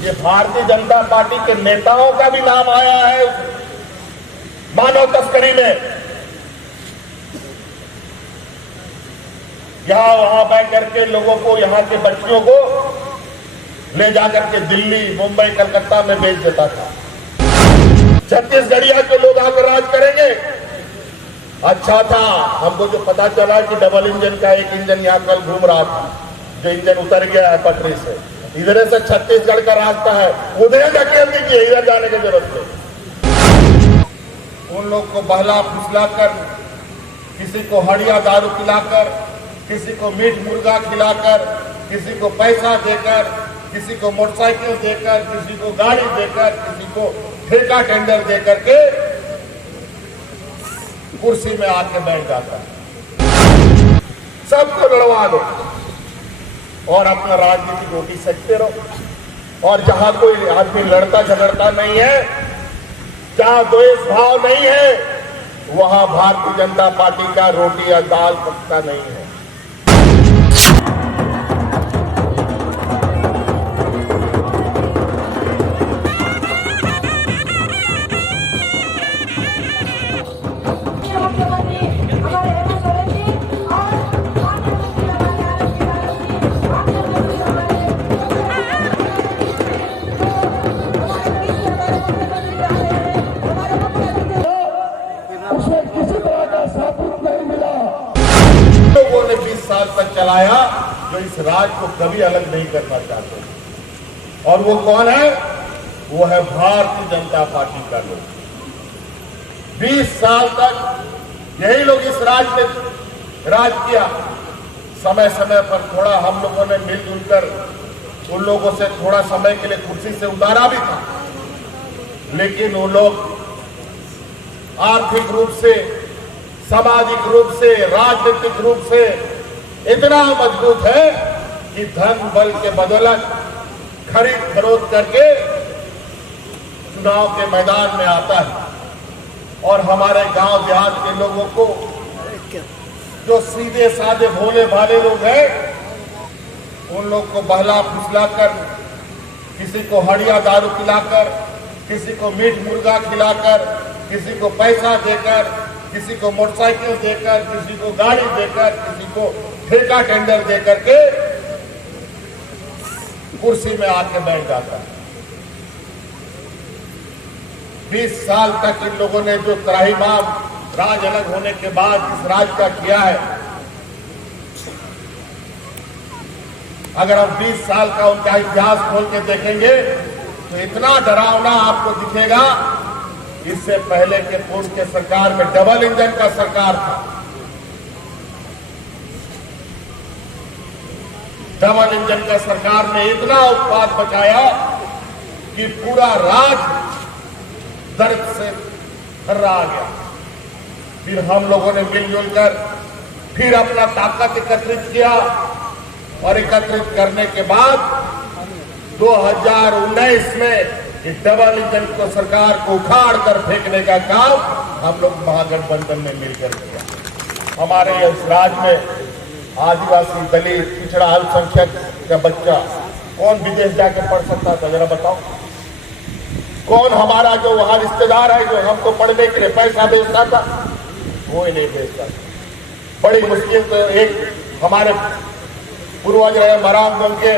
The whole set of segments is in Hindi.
ये भारतीय जनता पार्टी के नेताओं का भी नाम आया है मानव तस्करी में। यहां वहां बैठ करके लोगों को, यहां के बच्चियों को ले जाकर के दिल्ली, मुंबई, कलकत्ता में भेज देता था। छत्तीसगढ़िया के लोग आकर राज करेंगे। अच्छा था, हमको जो पता चला कि डबल इंजन का एक इंजन यहां कल घूम रहा था, जो इंजन उतर गया है पटरी से। इधर से छत्तीसगढ़ का रास्ता है, उधर धकेल दीजिए, इधर जाने की जरूरत नहीं। उन लोग को बहला फुसलाकर, किसी को हड़िया दारू पिलाकर, किसी को मीट मुर्गा खिलाकर, किसी को पैसा देकर, किसी को मोटरसाइकिल देकर, किसी को गाड़ी देकर, किसी को ठेका टेंडर देकर के कुर्सी में आके बैठ जाता है। सबको लड़वा दो और अपना राजनीतिक रोटी सकते रहो। और जहां कोई आदमी लड़ता झगड़ता नहीं है, जहां द्वेष भाव नहीं है, वहां भारतीय जनता पार्टी का रोटी या दाल पकता नहीं है। लोगों ने 20 साल तक चलाया जो इस राज को कभी अलग नहीं करना चाहते। और वो कौन है? वो है भारतीय जनता पार्टी का लोग। 20 साल तक यही लोग इस राज में राज किया। समय समय पर थोड़ा हम लोगों ने मिलजुल कर उन लोगों से थोड़ा समय के लिए कुर्सी से उतारा भी था, लेकिन वो लोग आर्थिक रूप से, सामाजिक रूप से, राजनीतिक रूप से इतना मजबूत है कि धन बल के बदौलत खरीद फरोख्त करके चुनाव के मैदान में आता है। और हमारे गांव देहात के लोगों को, जो सीधे साधे भोले भाले लोग हैं, उन लोग को बहला फुसलाकर, किसी को हड़िया दारू पिलाकर, किसी को मीट मुर्गा खिलाकर, किसी को पैसा देकर, किसी को मोटरसाइकिल देकर, किसी को गाड़ी देकर, किसी को ठेका टेंडर देकर के कुर्सी में आके बैठ जाता है। 20 साल तक इन लोगों ने जो त्राहिमाम राज अलग होने के बाद इस राज का किया है, अगर हम 20 साल का उनका इतिहास खोल के देखेंगे तो इतना डरावना आपको दिखेगा। इससे पहले के पूर्व के सरकार में डबल इंजन का सरकार था। डबल इंजन का सरकार ने इतना उत्पाद बचाया कि पूरा राज दर्द से थर्रा गया। फिर हम लोगों ने मिलजुल कर फिर अपना ताकत एकत्रित किया और एकत्रित करने के बाद 2019 में इस डबल इंजन को सरकार को उखाड़ कर फेंकने का काम हम लोग महागठबंधन में मिलकर किया। हमारे इस राज्य में आदिवासी, दलित, पिछड़ा, अल्पसंख्यक का बच्चा कौन विदेश जाकर पढ़ सकता था? जरा बताओ। कौन हमारा जो वहां रिश्तेदार है जो हमको पढ़ने के लिए पैसा भेजता था? कोई नहीं भेजता। बड़ी मुश्किल तो एक हमारे पूर्वज रहे मरांगम के,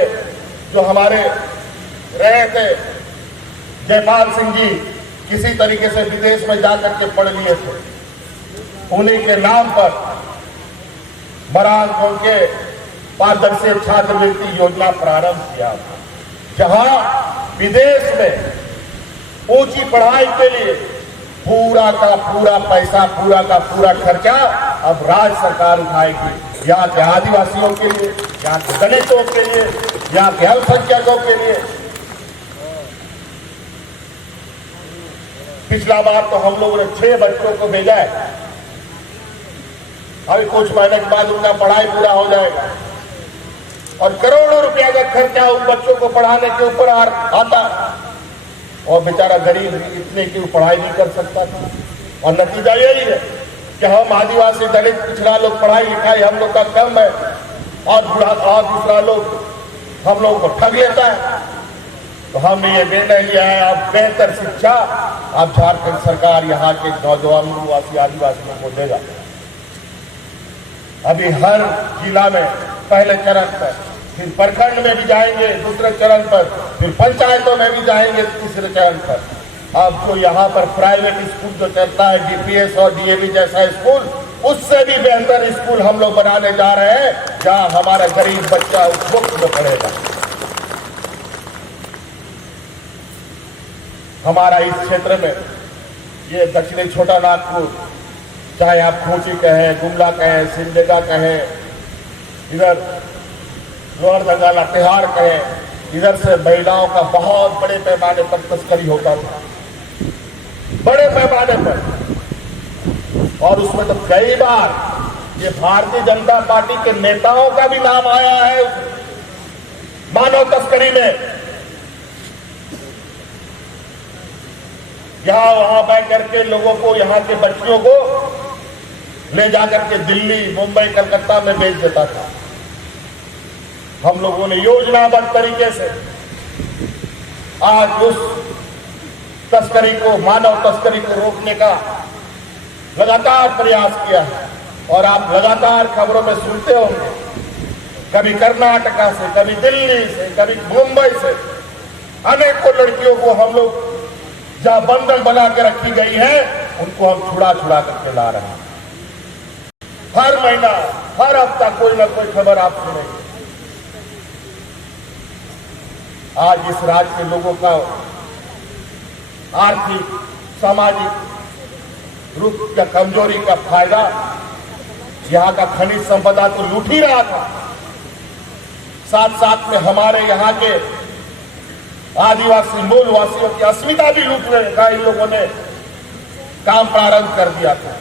जो हमारे रहे थे जयपाल सिंह जी, किसी तरीके से विदेश में जाकर के पढ़ लिए थे। उन्हीं के नाम पर मरांगम के पारदर्शी छात्रवृत्ति योजना प्रारंभ किया, जहां विदेश में ऊंची पढ़ाई के लिए पूरा का पूरा पैसा, पूरा का पूरा खर्चा अब राज्य सरकार उठाएगी। यहाँ के आदिवासियों के लिए, यहाँ के दलितों के लिए, यहाँ के अल्पसंख्यकों के लिए। पिछला बार तो हम लोगों ने 6 बच्चों को भेजा है। अभी कुछ महीने के बाद उनका पढ़ाई पूरा हो जाएगा और करोड़ों रुपया का खर्चा उन बच्चों को पढ़ाने के ऊपर आता, और बेचारा गरीब इतने की पढ़ाई नहीं कर सकता था। और नतीजा यही है कि हम आदिवासी, दलित, पिछड़ा लोग पढ़ाई लिखाई हम लोग का कम है और दूसरा लोग हम लोग को ठग लेता है। तो हमने ये निर्णय लिया है अब बेहतर शिक्षा अब झारखंड सरकार यहाँ के नौजवानों वासी आदिवासियों को देगा। अभी हर जिला में पहले चरण पर, फिर प्रखंड में भी जाएंगे दूसरे चरण पर, फिर पंचायतों में भी जाएंगे तीसरे चरण पर। अब तो यहाँ पर प्राइवेट स्कूल जो चलता है डीपीएस और डीएवी जैसा स्कूल, उससे भी बेहतर स्कूल हम लोग बनाने जा रहे हैं जहाँ हमारा गरीब बच्चा उस मुफ्त में पढ़ेगा। हमारा इस क्षेत्र में ये दक्षिणी छोटा नागपुर, चाहे आप खोची कहें, गुमला कहें, सिमडेगा कहें, इधर लोअर दंगा लातेहार कहें, इधर से महिलाओं का बहुत बड़े पैमाने पर तस्करी होता था, बड़े पैमाने पर। और उसमें तो कई बार ये भारतीय जनता पार्टी के नेताओं का भी नाम आया है मानव तस्करी में। यहां वहां बैठ करके लोगों को, यहाँ के बच्चियों को ले जाकर के दिल्ली, मुंबई, कलकत्ता में भेज देता था। हम लोगों ने योजनाबद्ध तरीके से आज उस तस्करी को, मानव तस्करी को रोकने का लगातार प्रयास किया है। और आप लगातार खबरों में सुनते होंगे, कभी कर्नाटका से, कभी दिल्ली से, कभी मुंबई से अनेकों लड़कियों को हम लोग जहां बंधन बना के रखी गई है उनको हम छुड़ा छुड़ा करके ला रहे हैं। हर महीना, हर हफ्ता कोई ना कोई खबर आप सुनेंगे। आज इस राज्य के लोगों का आर्थिक, सामाजिक रूप का कमजोरी का फायदा यहाँ का खनिज संपदा तो लूट ही रहा था, साथ साथ में हमारे यहाँ के आदिवासी मूलवासियों की अस्मिता भी लूटने का इन लोगों ने काम प्रारंभ कर दिया था।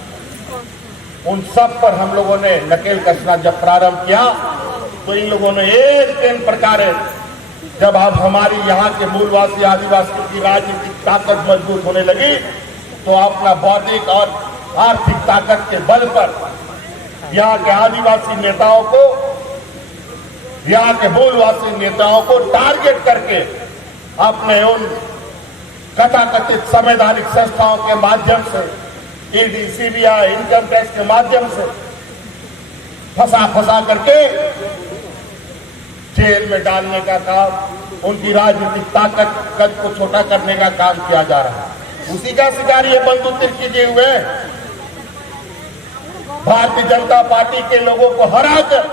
उन सब पर हम लोगों ने नकेल कसना जब प्रारंभ किया तो इन लोगों ने एक प्रकार, जब अब हमारी यहाँ के मूलवासी आदिवासियों की राजनीतिक ताकत मजबूत होने लगी तो अपना बौद्धिक और आर्थिक ताकत के बल पर यहाँ के आदिवासी नेताओं को, यहाँ के मूलवासी नेताओं को टारगेट करके अपने उन कथाकथित संवैधानिक संस्थाओं के माध्यम से, ईडी, सीबीआई, इनकम टैक्स के माध्यम से फंसा करके जेल में डालने का काम, उनकी राजनीतिक ताकत कद को छोटा करने का काम किया जा रहा है। उसी का शिकार ये बंधु तिर्की जी हुए। भारतीय जनता पार्टी के लोगों को हराकर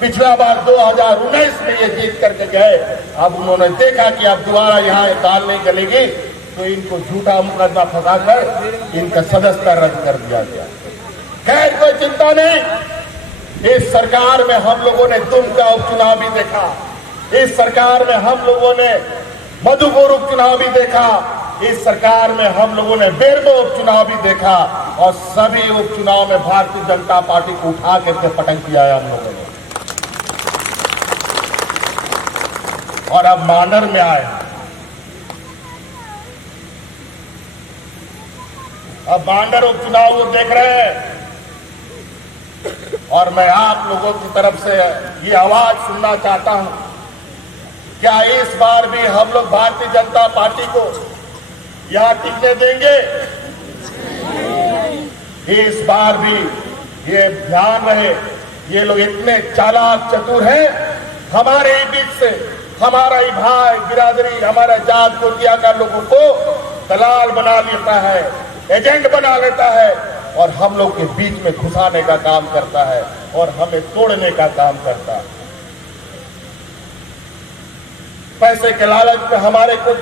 पिछला बार 2019 में ये जीत करके गए। अब उन्होंने देखा कि अब दोबारा यहाँ दाल नहीं गलेगी तो इनको झूठा मुकदमा फंसाकर इनका सदस्यता रद्द कर दिया गया। खैर, कोई चिंता नहीं, इस सरकार में हम लोगों ने दुमका उपचुनाव भी देखा, इस सरकार में हम लोगों ने मधुपुर उपचुनाव भी देखा, इस सरकार में हम लोगों ने बेरमो उपचुनाव भी देखा और सभी उपचुनाव में भारतीय जनता पार्टी को उठा करके पटक दिया है हम लोगों ने। और अब मांडर में आए, अब मांडर उपचुनाव वो देख रहे हैं और मैं आप लोगों की तरफ से ये आवाज सुनना चाहता हूं, क्या इस बार भी हम लोग भारतीय जनता पार्टी को यहां टिकने देंगे? इस बार भी ये ध्यान रहे, ये लोग इतने चालाक चतुर हैं, हमारे ही बीच से हमारा ही भाई बिरादरी, हमारा जात गोतिया का लोगों को दलाल बना लेता है, एजेंट बना लेता है और हम लोग के बीच में घुसाने का काम करता है और हमें तोड़ने का काम करता है। पैसे के लालच में हमारे कुछ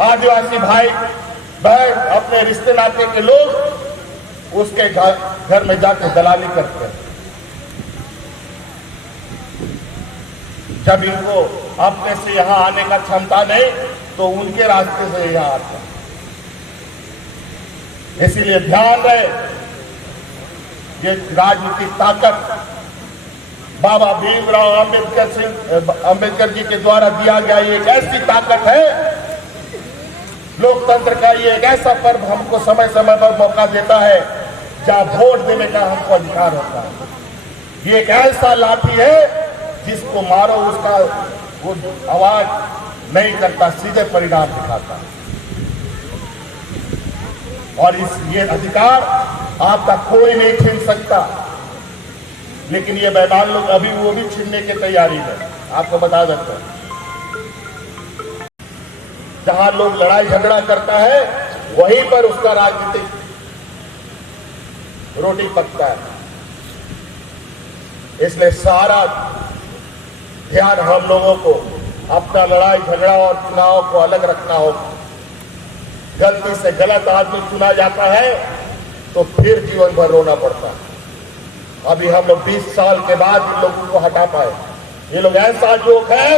आदिवासी भाई बहन, अपने रिश्ते नाते के लोग उसके घर में जाकर दलाली करते हैं। जब इनको अपने से यहां आने का क्षमता नहीं तो उनके रास्ते से यहां आते हैं। इसीलिए ध्यान रहे, ये राजनीतिक ताकत बाबा भीमराव अंबेडकर जी के द्वारा दिया गया ये एक ऐसी ताकत है, लोकतंत्र का ये एक ऐसा पर्व हमको समय समय पर मौका देता है जहां वोट देने का हमको अधिकार होता है। ये एक ऐसा लाठी है जिसको मारो उसका वो आवाज नहीं करता, सीधे परिणाम दिखाता। और ये अधिकार आपका कोई नहीं छीन सकता, लेकिन ये बेईमान लोग अभी वो भी छीनने की तैयारी में। आपको बता देता हूं, जहां लोग लड़ाई झगड़ा करता है वहीं पर उसका राजनीतिक रोटी पकता है। इसलिए सारा ध्यान हम लोगों को अपना लड़ाई झगड़ा और चुनाव को अलग रखना होगा। गलती से गलत आदमी चुना जाता है तो फिर जीवन भर रोना पड़ता है। अभी हम लोग 20 साल के बाद इन लोगों को हटा पाए। ये लोग ऐसा जोक है,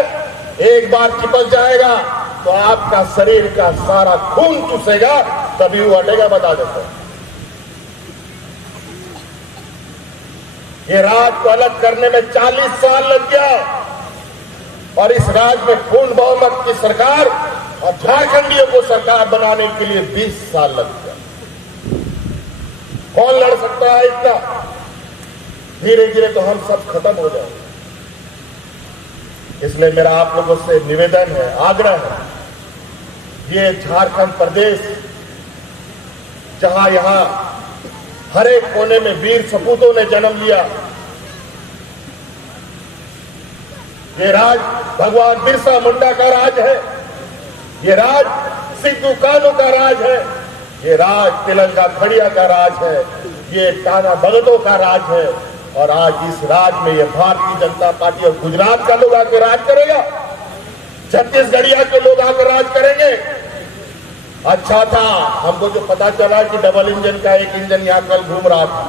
एक बार चिपक जाएगा तो आपका शरीर का सारा खून चूसेगा, तभी वो हटेगा, बता देता है। ये राज को अलग करने में 40 साल लग गया और इस राज्य में पूर्ण बहुमत की सरकार और झारखंडियों को सरकार बनाने के लिए 20 साल लग गया। कौन लड़ सकता है इतना? धीरे धीरे तो हम सब खत्म हो जाएंगे। इसलिए मेरा आप लोगों से निवेदन है, आग्रह है, ये झारखंड प्रदेश जहां यहां हर एक कोने में वीर सपूतों ने जन्म लिया, ये राज भगवान बिरसा मुंडा का राज है, ये राज सिद्धू कानू का राज है, ये राज तिलंगा खड़िया का राज है, ये टाना भगतों का राज है। और आज इस राज में ये भारतीय जनता पार्टी और गुजरात का लोग आकर राज करेगा, छत्तीसगढ़िया के लोग आकर राज करेंगे। अच्छा था हमको जो पता चला कि डबल इंजन का एक इंजन यहाँ कल घूम रहा था,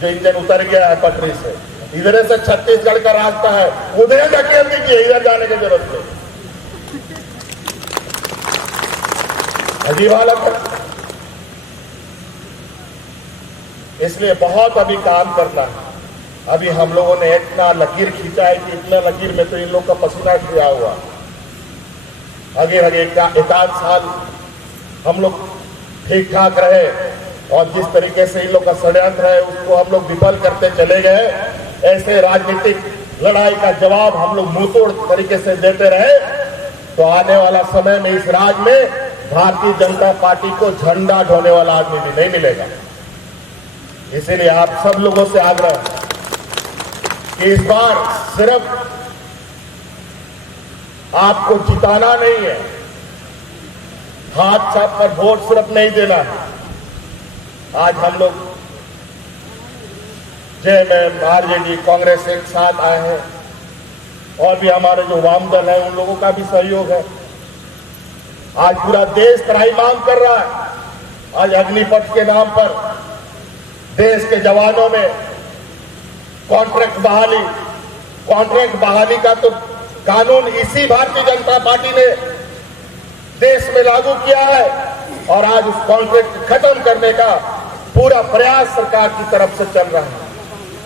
जो इंजन उतर गया है पटरी से, इधर से छत्तीसगढ़ का रास्ता है, उधर धकेल दीजिए, इधर जाने की जरूरत नहीं। अजीब हालत है। इसलिए बहुत अभी काम करना है। अभी हम लोगों ने इतना लकीर खींचा है कि इतना लकीर में तो इन लोग का पसीना छुआ हुआ। आगे एक आध साल हम लोग ठीक ठाक रहे और जिस तरीके से इन लोग का षड्यंत्र है उसको हम लोग विफल करते चले गए। ऐसे राजनीतिक लड़ाई का जवाब हम लोग मुंहतोड़ तरीके से देते रहे तो आने वाला समय में इस राज्य में भारतीय जनता पार्टी को झंडा ढोने वाला आदमी भी नहीं मिलेगा। इसीलिए आप सब लोगों से आग्रह है कि इस बार सिर्फ आपको जिताना नहीं है, हाथ छाप पर वोट सिर्फ नहीं देना है। आज हम लोग जेएमएम, आरजेडी, कांग्रेस एक साथ आए हैं और भी हमारे जो वाम दल है उन लोगों का भी सहयोग है। आज पूरा देश त्राही मांग कर रहा है। आज अग्निपथ के नाम पर देश के जवानों में कॉन्ट्रैक्ट बहाली का तो कानून इसी भारतीय जनता पार्टी ने देश में लागू किया है और आज उस कॉन्ट्रैक्ट खत्म करने का पूरा प्रयास सरकार की तरफ से चल रहा है।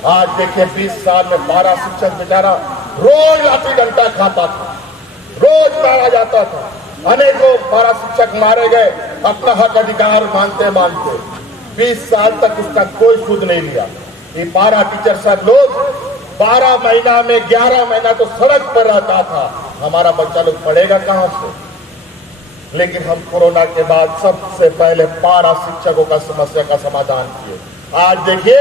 आज देखिए 20 साल में 12 शिक्षक बेचारा रोज लाठी डंडा खाता था, रोज मारा जाता था, अनेकों 12 शिक्षक मारे गए अपना हक अधिकार मानते मानते। 20 साल तक उसका कोई सुध नहीं लिया। ये 12 टीचर सब लोग 12 महीना में 11 महीना तो सड़क पर रहता था। हमारा बच्चा लोग पढ़ेगा कहां से? लेकिन हम कोरोना के बाद सबसे पहले 12 शिक्षकों का समस्या का समाधान किए। आज देखिए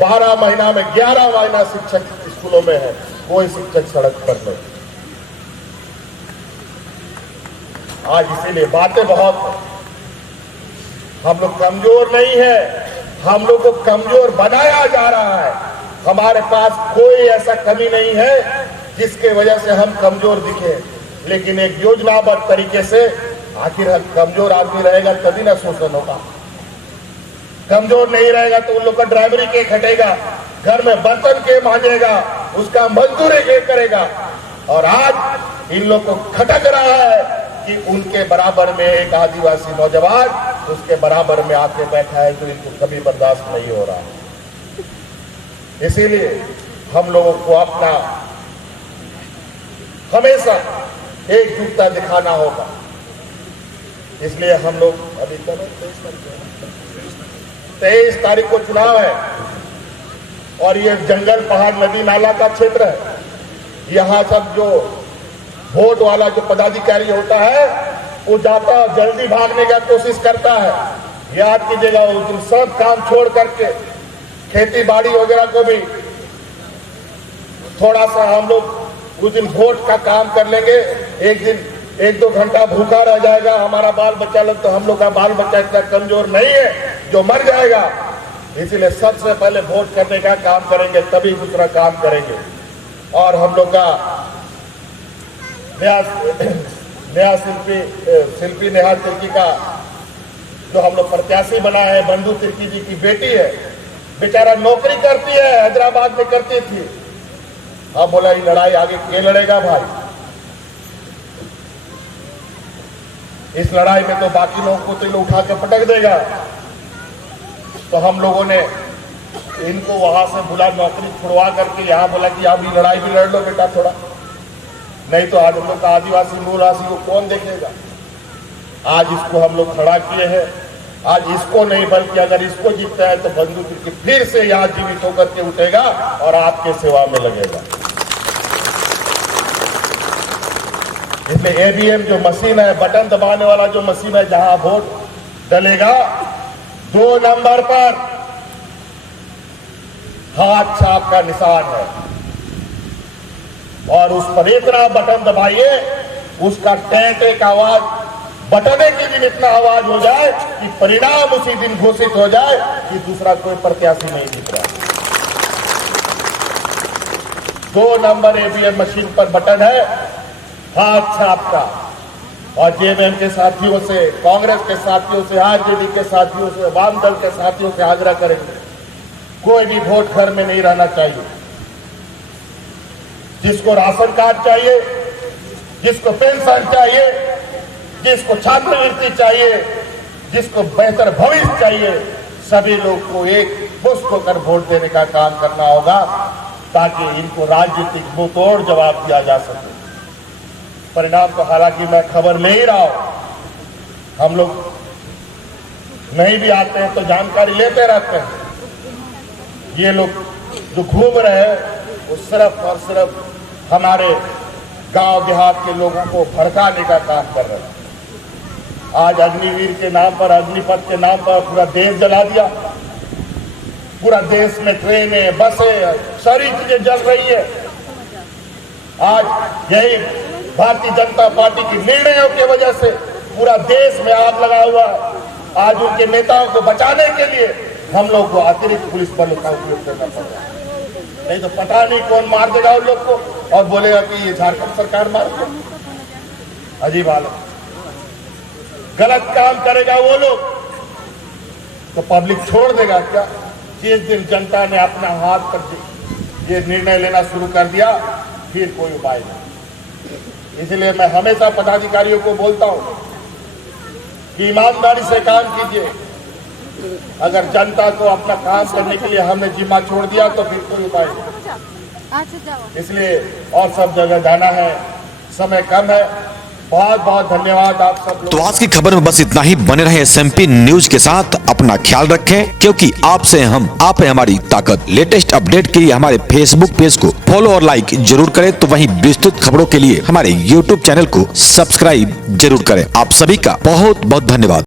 12 महीना में 11 महीना शिक्षक स्कूलों में है, कोई शिक्षक सड़क पर नहीं। आज इसीलिए बातें बहुत हैं। हम लोग कमजोर नहीं है, हम लोग को कमजोर बनाया जा रहा है। हमारे पास कोई ऐसा कमी नहीं है जिसके वजह से हम कमजोर दिखे, लेकिन एक योजनाबद्ध तरीके से आखिर कमजोर आदमी रहेगा तभी ना शोषण होगा। कमजोर नहीं रहेगा तो उन लोग का ड्राइवरी के खटेगा, घर में बर्तन के मांजेगा, उसका मजदूरी के करेगा। और आज इन लोग को खटक रहा है कि उनके बराबर में एक आदिवासी नौजवान उसके बराबर में आके बैठा है, तो इनको कभी बर्दाश्त नहीं हो रहा। इसीलिए हम लोगों को अपना हमेशा एकजुटता दिखाना होगा। इसलिए हम लोग अभी 23 तारीख को चुनाव है और ये जंगल, पहाड़, नदी नाला का क्षेत्र है। यहाँ सब जो वोट वाला जो पदाधिकारी होता है वो जाता है, जल्दी भागने का कोशिश करता है। याद कीजिएगा, उस दिन सब काम छोड़ करके खेती बाड़ी वगैरह को भी थोड़ा सा हम लोग उस दिन वोट का काम कर लेंगे। एक दिन 1-2 घंटा भूखा रह जाएगा हमारा बाल बच्चा लोग, तो हम लोग का बाल बच्चा इतना कमजोर नहीं है जो मर जाएगा। इसलिए सबसे पहले वोट करने का काम करेंगे, तभी दूसरा काम करेंगे। और हम लोग का नया शिल्पी नेहा तिर्की का जो हम लोग प्रत्याशी बना है, बंधु तिर्की जी की बेटी है, बेचारा नौकरी करती है, हैदराबाद में करती थी। अब बोला ये लड़ाई आगे के लड़ेगा भाई, इस लड़ाई में तो बाकी लोगों को तो उठा के पटक देगा। तो हम लोगों ने इनको वहां से बुला, नौकरी छुड़वा करके यहाँ बोला कि आप ये लड़ाई भी लड़ लो बेटा थोड़ा, नहीं तो आज हम लोग का आदिवासी मूल राशि को कौन देखेगा। आज इसको हम लोग खड़ा किए हैं। आज इसको नहीं, बल्कि अगर इसको जीतता है तो बंधु तिर्की फिर से यहाँ जीवित होकर के उठेगा और आपके सेवा में लगेगा। इसलिए ईवीएम जो मशीन है, बटन दबाने वाला जो मशीन है, जहां वोट डलेगा 2 नंबर पर हाथ छाप का निशान है, और उस पर इतना बटन दबाइए उसका टैंटे का आवाज, बटने के दिन इतना आवाज हो जाए कि परिणाम उसी दिन घोषित हो जाए कि दूसरा कोई प्रत्याशी नहीं दिख रहा। 2 नंबर ईवीएम मशीन पर बटन है, हाथ छाप का। और जेएमएम के साथियों से, कांग्रेस के साथियों से, आरजेडी के साथियों से, वाम दल के साथियों से आग्रह करेंगे, कोई भी वोट घर में नहीं रहना चाहिए। जिसको राशन कार्ड चाहिए, जिसको पेंशन चाहिए, जिसको छात्रवृत्ति चाहिए, जिसको बेहतर भविष्य चाहिए, सभी लोग को एक मुश्त होकर वोट देने का काम करना होगा, ताकि इनको राजनीतिक मुंहतोड़ जवाब दिया जा सके। परिणाम तो हालांकि मैं खबर ले ही रहा हूं, हम लोग नहीं भी आते हैं तो जानकारी लेते रहते हैं। ये लोग जो घूम रहे हैं वो सिर्फ और सिर्फ हमारे गांव देहात के लोगों को भड़काने का काम कर रहे हैं। आज अग्निवीर के नाम पर, अग्निपथ के नाम पर पूरा देश जला दिया। पूरा देश में ट्रेनें, बसें, सारी चीजें जल रही है। आज यही भारतीय जनता पार्टी की निर्णयों की वजह से पूरा देश में आग लगा हुआ है। आज उनके नेताओं को बचाने के लिए हम लोग को अतिरिक्त पुलिस बल का उपयोग करना पड़ रहा है, नहीं तो पता नहीं कौन मार देगा उन लोग को और बोलेगा कि ये झारखंड सरकार मार दे। अजीब हालत, गलत काम करेगा वो लोग तो पब्लिक छोड़ देगा क्या? जिस दिन जनता ने अपना हाथ पर ये निर्णय लेना शुरू कर दिया, फिर कोई उपाय नहीं। इसलिए मैं हमेशा पदाधिकारियों को बोलता हूं कि ईमानदारी से काम कीजिए। अगर जनता को अपना काम करने के लिए हमने जिम्मा छोड़ दिया तो फिर कोई उपाय नहीं। इसलिए और सब जगह जाना है, समय कम है। बहुत बहुत धन्यवाद आप सब लोग। तो आज की खबर में बस इतना ही। बने रहे SMP न्यूज के साथ, अपना ख्याल रखें, क्योंकि आपसे हम, आप है हमारी ताकत। लेटेस्ट अपडेट के लिए हमारे फेसबुक पेज को फॉलो और लाइक जरूर करें, तो वहीं विस्तृत खबरों के लिए हमारे YouTube चैनल को सब्सक्राइब जरूर करें। आप सभी का बहुत बहुत धन्यवाद।